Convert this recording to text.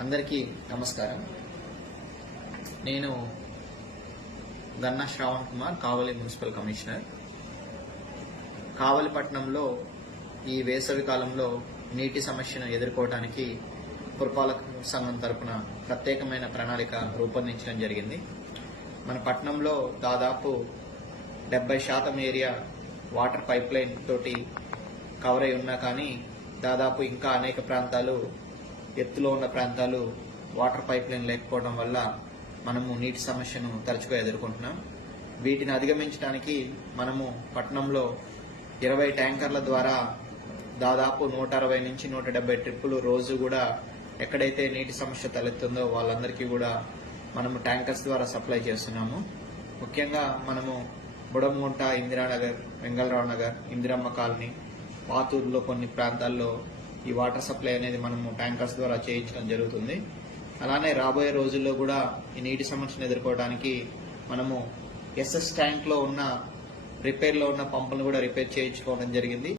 అందరికీ నమస్కారం. నేను గన్నా శ్రావణ్ కుమార్ కావలి మున్సిపల్ కమిషనర్. కావలిపట్నంలో ఈ వేసవి కాలంలో నీటి సమస్యను ఎదుర్కోవడానికి పురపాలక సంఘం తరపున ప్రత్యేకమైన ప్రణాళిక రూపొందించడం జరిగింది. మన పట్టణంలో దాదాపు డెబ్బై శాతం ఏరియా వాటర్ పైప్ లైన్ తోటి కవర్ అయి ఉన్నా కానీ దాదాపు ఇంకా అనేక ప్రాంతాలు ఎత్తులో ఉన్న ప్రాంతాలు వాటర్ పైప్ లైన్ లేకపోవడం వల్ల మనము నీటి సమస్యను తరచుగా ఎదుర్కొంటున్నాం. వీటిని అధిగమించడానికి మనము పట్టణంలో ఇరవై ట్యాంకర్ల ద్వారా దాదాపు నూట అరవై నుంచి నూట డెబ్బై ట్రిప్పులు రోజు కూడా ఎక్కడైతే నీటి సమస్య తలెత్తుందో వాళ్ళందరికీ కూడా మనము ట్యాంకర్స్ ద్వారా సప్లై చేస్తున్నాము. ముఖ్యంగా మనము బుడమగుంట ఇందిరానగర్ వెంగళరావు నగర్ ఇందిరమ్మ కాలనీ పాతూరులో కొన్ని ప్రాంతాల్లో ఈ వాటర్ సప్లై అనేది మనము ట్యాంకర్స్ ద్వారా చేయించడం జరుగుతుంది. అలానే రాబోయే రోజుల్లో కూడా ఈ నీటి సమస్యను ఎదుర్కోవడానికి మనము ఎస్ఎస్ ట్యాంక్లో ఉన్న రిపేర్లో ఉన్న పంపులను కూడా రిపేర్ చేయించుకోవడం జరిగింది.